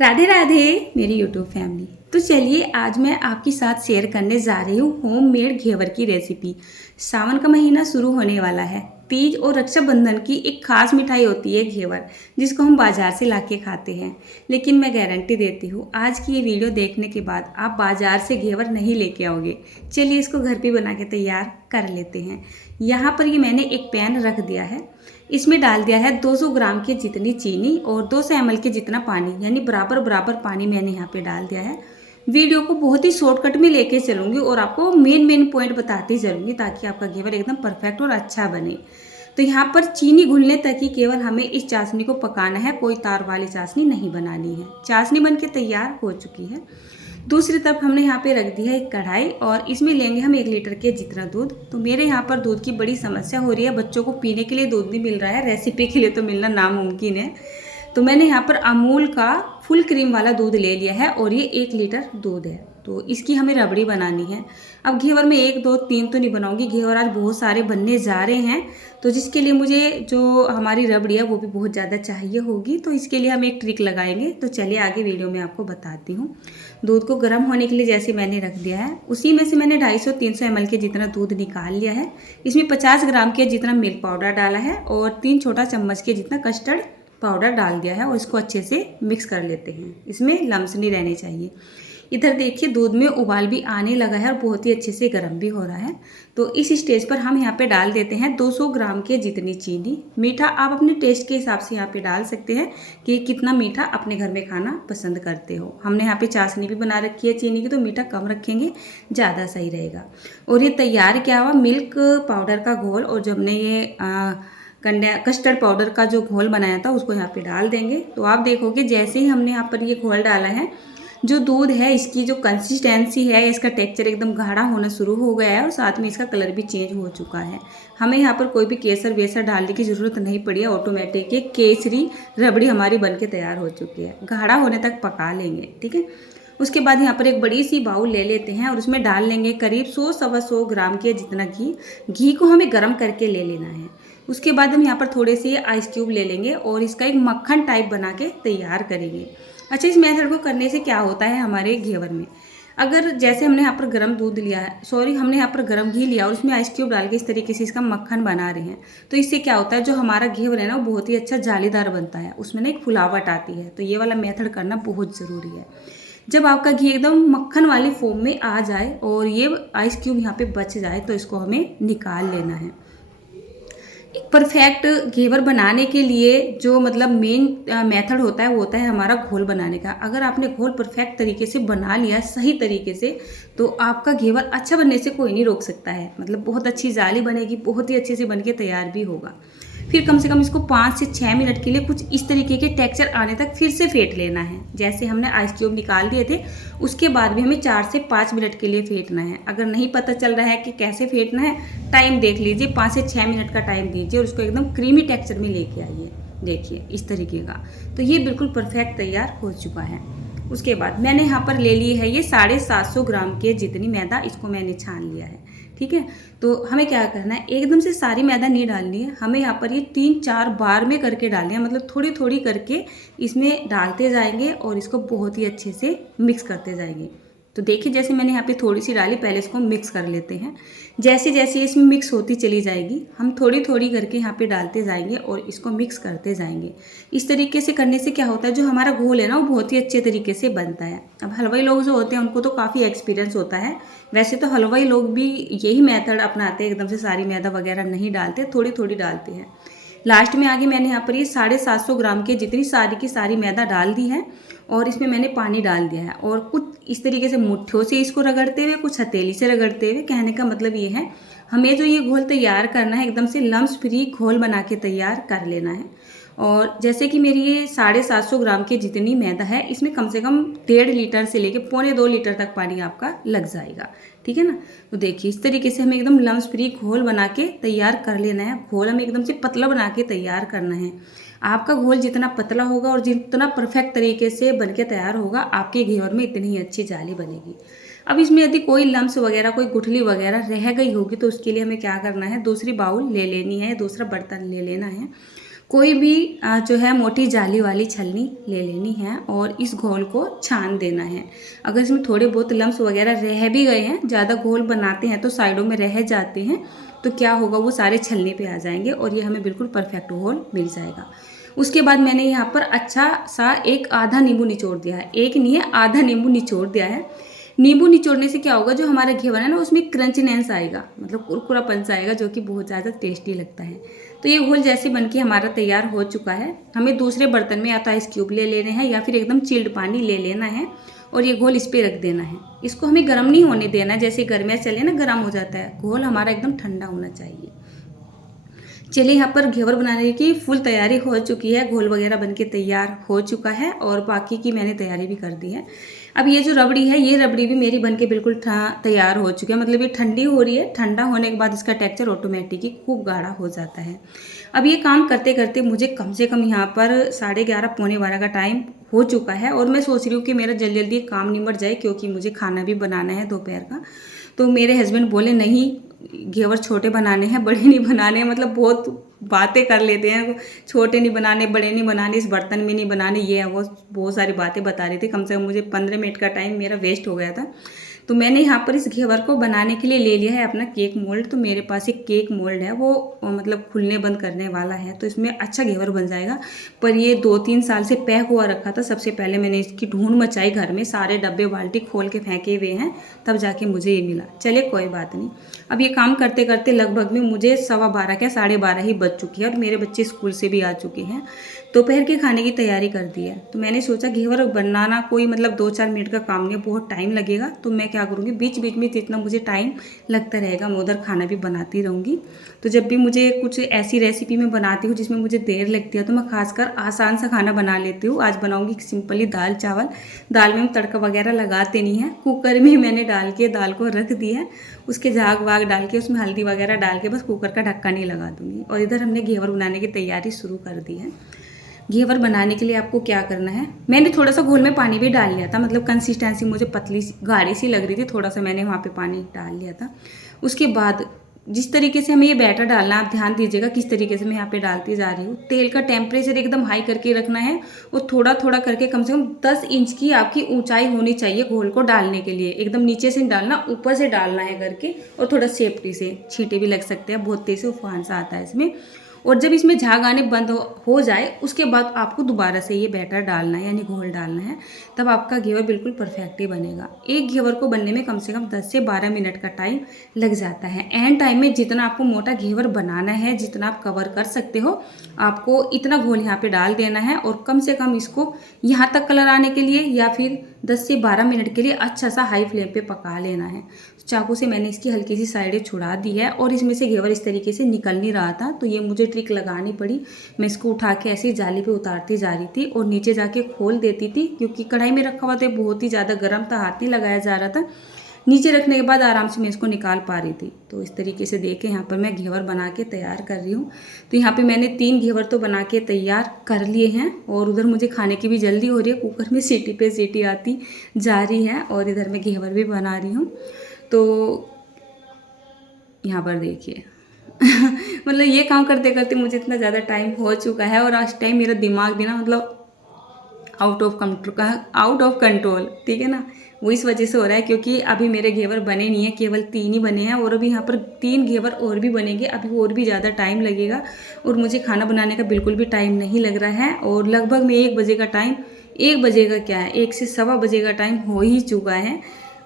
राधे राधे मेरी YouTube family. तो चलिए आज मैं आपके साथ शेयर करने जा रही हूँ होममेड घेवर की रेसिपी। सावन का महीना शुरू होने वाला है। तीज और रक्षाबंधन की एक खास मिठाई होती है घेवर, जिसको हम बाजार से लाके खाते हैं। लेकिन मैं गारंटी देती हूँ आज की ये वीडियो देखने के बाद आप बाजार से घेवर नहीं लेके आओगे। चलिए इसको घर पे बना के तैयार कर लेते हैं। यहाँ पर ये मैंने एक पैन रख दिया है। इसमें डाल दिया है 200 ग्राम के जितनी चीनी और 200 ml के जितना पानी, यानी बराबर बराबर पानी मैंने यहाँ पे डाल दिया है। वीडियो को बहुत ही शॉर्टकट में लेके चलूँगी और आपको मेन पॉइंट बताती चलूँगी ताकि आपका घेवर एकदम परफेक्ट और अच्छा बने। तो यहाँ पर चीनी घुलने तक ही केवल हमें इस चाशनी को पकाना है, कोई तार वाली चाशनी नहीं बनानी है। चाशनी बन के तैयार हो चुकी है। दूसरी तरफ हमने यहाँ पे रख दी है एक कढ़ाई और इसमें लेंगे हम 1 लीटर के जितना दूध। तो मेरे यहाँ पर दूध की बड़ी समस्या हो रही है, बच्चों को पीने के लिए दूध नहीं मिल रहा है, रेसिपी के लिए तो मिलना नामुमकिन है। तो मैंने यहाँ पर अमूल का फुल क्रीम वाला दूध ले लिया है और ये 1 लीटर दूध है। तो इसकी हमें रबड़ी बनानी है। अब घेवर में 1 2 3 तो नहीं बनाऊंगी, घेवर आज बहुत सारे बनने जा रहे हैं, तो जिसके लिए मुझे जो हमारी रबड़ी है वो भी बहुत ज़्यादा चाहिए होगी। तो इसके लिए हम एक ट्रिक लगाएंगे। तो चलिए आगे वीडियो में आपको बताती हूँ। दूध को गर्म होने के लिए जैसे मैंने रख दिया है, उसी में से मैंने 250-300 ml के जितना दूध निकाल लिया है। इसमें 50 ग्राम के जितना मिल्क पाउडर डाला है और 3 छोटा चम्मच के जितना कस्टर्ड पाउडर डाल दिया है और इसको अच्छे से मिक्स कर लेते हैं। इसमें लम्स नहीं रहने चाहिए। इधर देखिए दूध में उबाल भी आने लगा है और बहुत ही अच्छे से गर्म भी हो रहा है। तो इस स्टेज पर हम यहाँ पे डाल देते हैं 200 ग्राम के जितनी चीनी। मीठा आप अपने टेस्ट के हिसाब से यहाँ पे डाल सकते हैं कि कितना मीठा अपने घर में खाना पसंद करते हो। हमने यहाँ पे चाशनी भी बना रखी है चीनी की, तो मीठा कम रखेंगे ज़्यादा सही रहेगा। और ये तैयार क्या हुआ, मिल्क पाउडर का घोल और जो हमने ये कस्टर्ड पाउडर का जो घोल बनाया था उसको यहाँ पे डाल देंगे। तो आप देखोगे जैसे ही हमने यहाँ पर ये घोल डाला है, जो दूध है इसकी जो कंसिस्टेंसी है, इसका टेक्सचर एकदम गाढ़ा होना शुरू हो गया है और साथ में इसका कलर भी चेंज हो चुका है। हमें यहाँ पर कोई भी केसर वेसर डालने की ज़रूरत नहीं पड़ी है। ऑटोमेटिक ये केसरी रबड़ी हमारी बन के तैयार हो चुकी है। गाढ़ा होने तक पका लेंगे, ठीक है। उसके बाद यहाँ पर एक बड़ी सी बाउल ले लेते हैं और उसमें डाल लेंगे करीब 100-125 ग्राम के जितना घी। घी को हमें गर्म करके ले लेना है। उसके बाद हम यहाँ पर थोड़े से आइस क्यूब ले लेंगे और इसका एक मक्खन टाइप बना के तैयार करेंगे। अच्छा, इस मेथड को करने से क्या होता है हमारे घेवर में, अगर जैसे हमने यहाँ पर गर्म दूध लिया है, हमने यहाँ पर गर्म घी लिया और उसमें आइस क्यूब डाल के इस तरीके से इसका मक्खन बना रहे हैं, तो इससे क्या होता है जो हमारा घेवर है ना वो बहुत ही अच्छा जालीदार बनता है, उसमें ना एक फुलावट आती है। तो ये वाला मेथड करना बहुत ज़रूरी है। जब आपका घी एकदम मक्खन वाली फॉर्म में आ जाए और ये आइस क्यूब यहाँ पे बच जाए तो इसको हमें निकाल लेना है। एक परफेक्ट घेवर बनाने के लिए जो मतलब मेन मेथड होता है वो होता है हमारा घोल बनाने का। अगर आपने घोल परफेक्ट तरीके से बना लिया सही तरीके से, तो आपका घेवर अच्छा बनने से कोई नहीं रोक सकता है। मतलब बहुत अच्छी जाली बनेगी, बहुत ही अच्छे से बन के तैयार भी होगा। फिर कम से कम इसको 5 से 6 मिनट के लिए कुछ इस तरीके के टेक्सचर आने तक फिर से फेंट लेना है। जैसे हमने आइस क्यूब निकाल दिए थे उसके बाद भी हमें 4 से 5 मिनट के लिए फेंटना है। अगर नहीं पता चल रहा है कि कैसे फेंटना है, टाइम देख लीजिए, 5 से 6 मिनट का टाइम दीजिए और उसको एकदम क्रीमी टेक्सचर में लेके आइए। देखिए इस तरीके का, तो ये बिल्कुल परफेक्ट तैयार हो चुका है। उसके बाद मैंने यहाँ पर ले ली है ये 750 ग्राम के जितनी मैदा, इसको मैंने छान लिया है, ठीक है। तो हमें क्या करना है, एकदम से सारी मैदा नहीं डालनी है, हमें यहाँ पर ये 3-4 बार में करके डालनी है। मतलब थोड़ी थोड़ी करके इसमें डालते जाएंगे और इसको बहुत ही अच्छे से मिक्स करते जाएंगे। तो देखिए जैसे मैंने यहाँ पे थोड़ी सी डाली, पहले इसको मिक्स कर लेते हैं। जैसे जैसे इसमें मिक्स होती चली जाएगी हम थोड़ी थोड़ी करके यहाँ पे डालते जाएंगे और इसको मिक्स करते जाएंगे। इस तरीके से करने से क्या होता है जो हमारा घोल है ना वो बहुत ही अच्छे तरीके से बनता है। अब हलवाई लोग जो होते हैं उनको तो काफ़ी एक्सपीरियंस होता है। वैसे तो हलवाई लोग भी यही मेथड अपनाते हैं, एकदम से सारी मैदा वगैरह नहीं डालते, थोड़ी थोड़ी डालते हैं। लास्ट में आगे मैंने यहाँ पर ये 750 ग्राम के जितनी सारी की सारी मैदा डाल दी है और इसमें मैंने पानी डाल दिया है और कुछ इस तरीके से मुट्ठियों से इसको रगड़ते हुए, कुछ हथेली से रगड़ते हुए। कहने का मतलब ये है हमें जो ये घोल तैयार करना है एकदम से लम्स फ्री घोल बना के तैयार कर लेना है। और जैसे कि मेरी ये 750 ग्राम की जितनी मैदा है इसमें कम से कम 1.5 लीटर से लेके 1.25 लीटर तक पानी आपका लग जाएगा, ठीक है ना। तो देखिए इस तरीके से हमें एकदम लम्स फ्री घोल बना के तैयार कर लेना है। घोल हमें एकदम से पतला बना के तैयार करना है। आपका घोल जितना पतला होगा और जितना परफेक्ट तरीके से बन के तैयार होगा, आपके घेवर में इतनी ही अच्छी जाली बनेगी। अब इसमें यदि कोई लम्स वगैरह, कोई गुठली वगैरह रह गई होगी तो उसके लिए हमें क्या करना है, दूसरी बाउल ले लेनी है, दूसरा बर्तन ले लेना है। कोई भी जो है मोटी जाली वाली छलनी ले लेनी है और इस घोल को छान देना है। अगर इसमें थोड़े बहुत लम्स वगैरह रह भी गए हैं, ज़्यादा घोल बनाते हैं तो साइडों में रह जाते हैं, तो क्या होगा, वो सारे छलनी पे आ जाएंगे और ये हमें बिल्कुल परफेक्ट घोल मिल जाएगा। उसके बाद मैंने यहाँ पर अच्छा सा एक आधा नींबू निचोड़ दिया है, एक नहीं है आधा नींबू निचोड़ दिया है। नींबू निचोड़ने से क्या होगा, जो हमारा घेवर है ना उसमें क्रंचनेस आएगा, मतलब कुरकुरापन सा आएगा, जो कि बहुत ज़्यादा टेस्टी लगता है। तो ये घोल जैसे बन के हमारा तैयार हो चुका है। हमें दूसरे बर्तन में या तो आइस क्यूब ले लेने हैं या फिर एकदम चिल्ड पानी ले लेना है और ये घोल इस पर रख देना है। इसको हमें गर्म नहीं होने देना है, जैसे गर्मियाँ चले ना गर्म हो जाता है, घोल हमारा एकदम ठंडा होना चाहिए। चलिए, यहाँ पर घेवर बनाने की फुल तैयारी हो चुकी है, घोल वगैरह बनके तैयार हो चुका है और बाकी की मैंने तैयारी भी कर दी है। अब ये जो रबड़ी है, ये रबड़ी भी मेरी बनके बिल्कुल तैयार हो चुकी है, मतलब ये ठंडी हो रही है। ठंडा होने के बाद इसका टेक्सचर ऑटोमेटिक ही खूब गाढ़ा हो जाता है। अब ये काम करते करते मुझे कम से कम यहाँ पर 11:30 पौने 12 का टाइम हो चुका है और मैं सोच रही हूँ कि मेरा जल्दी जल्दी काम निमट जाए, क्योंकि मुझे खाना भी बनाना है दोपहर का। तो मेरे हस्बैंड बोले नहीं, घेवर छोटे बनाने हैं, बड़े नहीं बनाने हैं, मतलब बहुत बातें कर लेते हैं, छोटे नहीं बनाने, बड़े नहीं बनाने, इस बर्तन में नहीं बनाने, ये है वो, बहुत सारी बातें बता रही थी। कम से कम मुझे 15 मिनट का टाइम मेरा वेस्ट हो गया था। तो मैंने यहाँ पर इस घेवर को बनाने के लिए ले लिया है अपना केक मोल्ड। तो मेरे पास एक केक मोल्ड है, वो मतलब खुलने बंद करने वाला है, तो इसमें अच्छा घेवर बन जाएगा। पर ये 2-3 साल से पैक हुआ रखा था। सबसे पहले मैंने इसकी ढूंढ मचाई, घर में सारे डब्बे बाल्टी खोल के फेंके हुए हैं, तब जाके मुझे ये मिला। चले कोई बात नहीं। अब ये काम करते करते लगभग में मुझे 12:15 क्या 12:30 ही बज चुकी है और मेरे बच्चे स्कूल से भी आ चुके हैं। दोपहर के खाने की तैयारी कर दी है। तो मैंने सोचा घेवर बनाना कोई मतलब 2-4 मिनट का काम नहीं है, बहुत टाइम लगेगा। तो मैं क्या करूँगी, बीच बीच में जितना मुझे टाइम लगता रहेगा मैं उधर खाना भी बनाती रहूँगी। तो जब भी मुझे कुछ ऐसी रेसिपी मैं बनाती हूँ जिसमें मुझे देर लगती है, तो मैं खासकर आसान सा खाना बना लेती हूँ। आज बनाऊँगी सिंपली दाल चावल। दाल में हम तड़का वगैरह लगाते नहीं हैं, कुकर में मैंने डाल के दाल को रख दी है, उसके झाग वाग डाल के उसमें हल्दी वगैरह डाल के बस कुकर का ढक्कन ही लगा दूँगी। और इधर हमने घेवर बनाने की तैयारी शुरू कर दी है। घेवर बनाने के लिए आपको क्या करना है, मैंने थोड़ा सा घोल में पानी भी डाल लिया था, मतलब कंसिस्टेंसी मुझे पतली गाढ़ी सी लग रही थी, थोड़ा सा मैंने वहाँ पे पानी डाल लिया था। उसके बाद जिस तरीके से हमें ये बैटर डालना है, आप ध्यान दीजिएगा किस तरीके से मैं यहाँ पे डालती जा रही हूँ। तेल का टेम्परेचर एकदम हाई करके रखना है और थोड़ा थोड़ा करके कम से कम 10 इंच की आपकी ऊंचाई होनी चाहिए घोल को डालने के लिए। एकदम नीचे से डालना, ऊपर से डालना है करके, और थोड़ा सेफ्टी से, छींटे भी लग सकते हैं, बहुत तेज से उफान सा आता है इसमें। और जब इसमें झाग आने बंद हो जाए, उसके बाद आपको दोबारा से ये बैटर डालना है, यानी घोल डालना है, तब आपका घेवर बिल्कुल परफेक्ट ही बनेगा। एक घेवर को बनने में कम से कम 10 से 12 मिनट का टाइम लग जाता है। एंड टाइम में जितना आपको मोटा घेवर बनाना है, जितना आप कवर कर सकते हो, आपको इतना घोल यहाँ पे डाल देना है और कम से कम इसको यहाँ तक कलर आने के लिए या फिर 10 से 12 मिनट के लिए अच्छा सा हाई फ्लेम पे पका लेना है। चाकू से मैंने इसकी हल्की सी साइडें छुड़ा दी है और इसमें से घेवर इस तरीके से निकल नहीं रहा था, तो ये मुझे ट्रिक लगानी पड़ी। मैं इसको उठा के ऐसे जाली पे उतारती जा रही थी और नीचे जाके खोल देती थी, क्योंकि कढ़ाई में रखा हुआ था, बहुत ही ज़्यादा गर्म था, हाथ नहीं लगाया जा रहा था। नीचे रखने के बाद आराम से मैं इसको निकाल पा रही थी। तो इस तरीके से देखे यहाँ पर मैं घेवर बना के तैयार कर रही हूँ। तो यहाँ पे मैंने 3 घेवर तो बना के तैयार कर लिए हैं और उधर मुझे खाने की भी जल्दी हो रही है, कुकर में सीटी पे सीटी आती जा रही है और इधर मैं घेवर भी बना रही हूँ। तो यहाँ पर देखिए मतलब ये काम करते करते मुझे इतना ज़्यादा टाइम हो चुका है और आज टाइम मेरा दिमाग भी ना मतलब आउट ऑफ कंट्रोल, ठीक है ना। वो इस वजह से हो रहा है क्योंकि अभी मेरे घेवर बने नहीं है, केवल 3 ही बने हैं और अभी यहाँ पर 3 घेवर और भी बनेंगे, अभी और भी ज़्यादा टाइम लगेगा और मुझे खाना बनाने का बिल्कुल भी टाइम नहीं लग रहा है। और लगभग में 1 बजे का टाइम, 1 बजे का क्या है, 1 से सवा बजे का टाइम हो ही चुका है,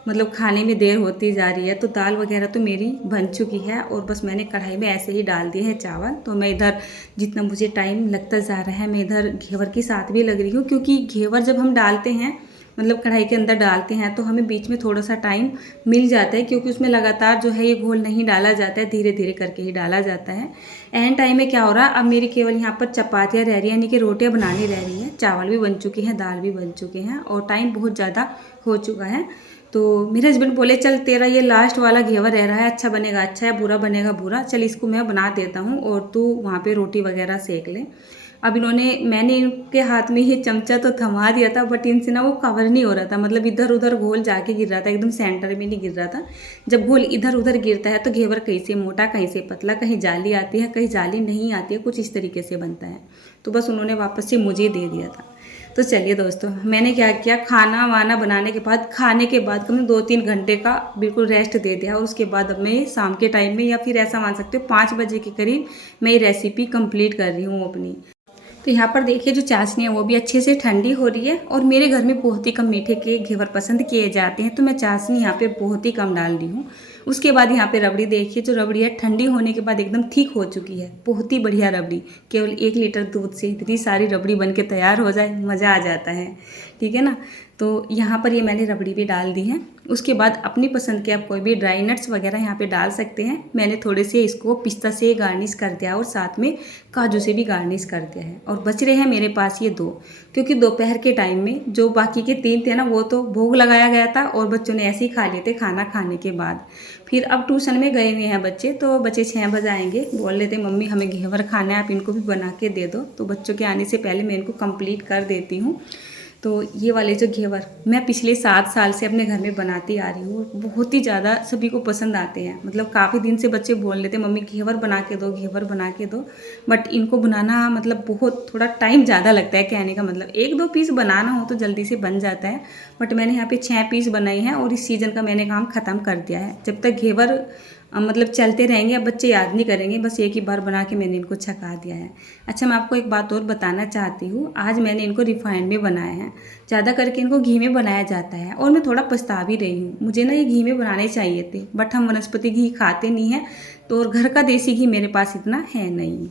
मतलब खाने में देर होती जा रही है। तो दाल वगैरह तो मेरी बन चुकी है और बस मैंने कढ़ाई में ऐसे ही डाल दिए हैं चावल। तो मैं इधर जितना मुझे टाइम लगता जा रहा है, मैं इधर घेवर के साथ भी लग रही हूँ, क्योंकि घेवर जब हम डालते हैं, मतलब कढ़ाई के अंदर डालते हैं, तो हमें बीच में थोड़ा सा टाइम मिल जाता है, क्योंकि उसमें लगातार जो है ये घोल नहीं डाला जाता है, धीरे धीरे करके ही डाला जाता है। एंड टाइम में क्या हो रहा है, अब मेरी केवल यहाँ पर चपातियाँ रह रही हैं, यानी कि रोटियाँ बनानी रह रही हैं। चावल भी बन चुके हैं, दाल भी बन चुके हैं और टाइम बहुत ज़्यादा हो चुका है। तो मेरे हस्बैंड बोले चल तेरा ये लास्ट वाला घेवर रह रहा है, अच्छा बनेगा अच्छा है, बुरा बनेगा बुरा, चल इसको मैं बना देता हूँ और तू वहाँ पे रोटी वगैरह सेक ले। अब मैंने इनके हाथ में ये चमचा तो थमा दिया था, बट इनसे ना वो कवर नहीं हो रहा था, मतलब इधर उधर घोल जाके गिर रहा था, एकदम सेंटर में नहीं गिर रहा था। जब घोल इधर उधर गिरता है तो घेवर कहीं से मोटा कहीं से पतला, कहीं जाली आती है कहीं जाली नहीं आती है, कुछ इस तरीके से बनता है। तो बस उन्होंने वापस से मुझे दे दिया था। तो चलिए दोस्तों, मैंने क्या किया, खाना वाना बनाने के बाद, खाने के बाद कम 2-3 घंटे का बिल्कुल रेस्ट दे दिया, और उसके बाद अब मैं शाम के टाइम में, या फिर ऐसा मान सकते हो 5 बजे के करीब, मैं ये रेसिपी कंप्लीट कर रही हूँ अपनी। तो यहाँ पर देखिए जो चाशनी है वो भी अच्छे से ठंडी हो रही है, और मेरे घर में बहुत ही कम मीठे के घेवर पसंद किए जाते हैं, तो मैं चाशनी यहाँ पे बहुत ही कम डाल रही हूँ। उसके बाद यहाँ पे रबड़ी देखिए, जो रबड़ी है ठंडी होने के बाद एकदम ठीक हो चुकी है, बहुत ही बढ़िया रबड़ी। केवल 1 लीटर दूध से इतनी सारी रबड़ी बन के तैयार हो जाए, मज़ा आ जाता है, ठीक है ना। तो यहाँ पर ये मैंने रबड़ी भी डाल दी है। उसके बाद अपनी पसंद के आप कोई भी ड्राई नट्स वगैरह यहाँ पे डाल सकते हैं। मैंने थोड़े से इसको पिस्ता से गार्निश कर दिया, और साथ में काजू से भी गार्निश कर दिया है। और बच रहे हैं मेरे पास ये 2, क्योंकि दोपहर के टाइम में जो बाकी के 3 थे ना, वो तो भोग लगाया गया था और बच्चों ने ऐसे ही खा लिए थे खाना खाने के बाद। फिर अब ट्यूशन में गए हुए हैं बच्चे, तो बच्चे 6 बजे आएंगे, बोल लेते मम्मी हमें घेवर खाना है, आप इनको भी बना के दे दो। तो बच्चों के आने से पहले मैं इनको कंप्लीट कर देती हूँ। तो ये वाले जो घेवर मैं पिछले 7 साल से अपने घर में बनाती आ रही हूँ, बहुत ही ज़्यादा सभी को पसंद आते हैं। मतलब काफ़ी दिन से बच्चे बोल रहे थे मम्मी घेवर बना के दो, घेवर बना के दो, बट इनको बनाना मतलब बहुत थोड़ा टाइम ज़्यादा लगता है। कहने का मतलब 1-2 पीस बनाना हो तो जल्दी से बन जाता है, बट मैंने यहाँ पे 6 पीस बनाए हैं, और इस सीज़न का मैंने काम ख़त्म कर दिया है। जब तक घेवर मतलब चलते रहेंगे, अब बच्चे याद नहीं करेंगे, बस एक ही बार बना के मैंने इनको छका दिया है। अच्छा, मैं आपको एक बात और बताना चाहती हूँ, आज मैंने इनको रिफाइंड में बनाया है। ज़्यादा करके इनको घी में बनाया जाता है, और मैं थोड़ा पछता भी रही हूँ, मुझे ना ये घी में बनाने चाहिए थे, बट हम वनस्पति घी खाते नहीं हैं, तो और घर का देसी घी मेरे पास इतना है नहीं।